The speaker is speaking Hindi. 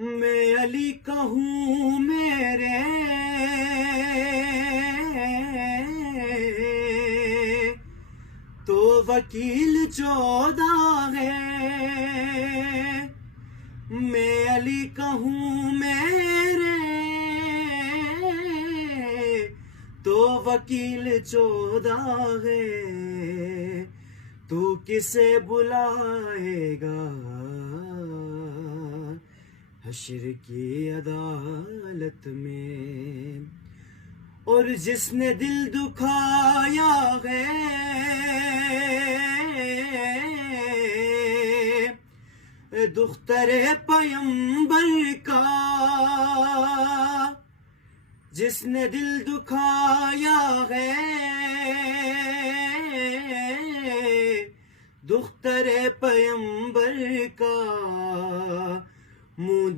मैं अली कहूँ मेरे तो वकील 14 है। मैं अली कहूँ मेरे तो वकील 14 है। तू किसे बुलाएगा हश्र की अदालत में। और जिसने दिल दुखाया है दुख्तरे पैगंबर का, जिसने दिल दुखाया है दुख्तरे पैगंबर का, मुँह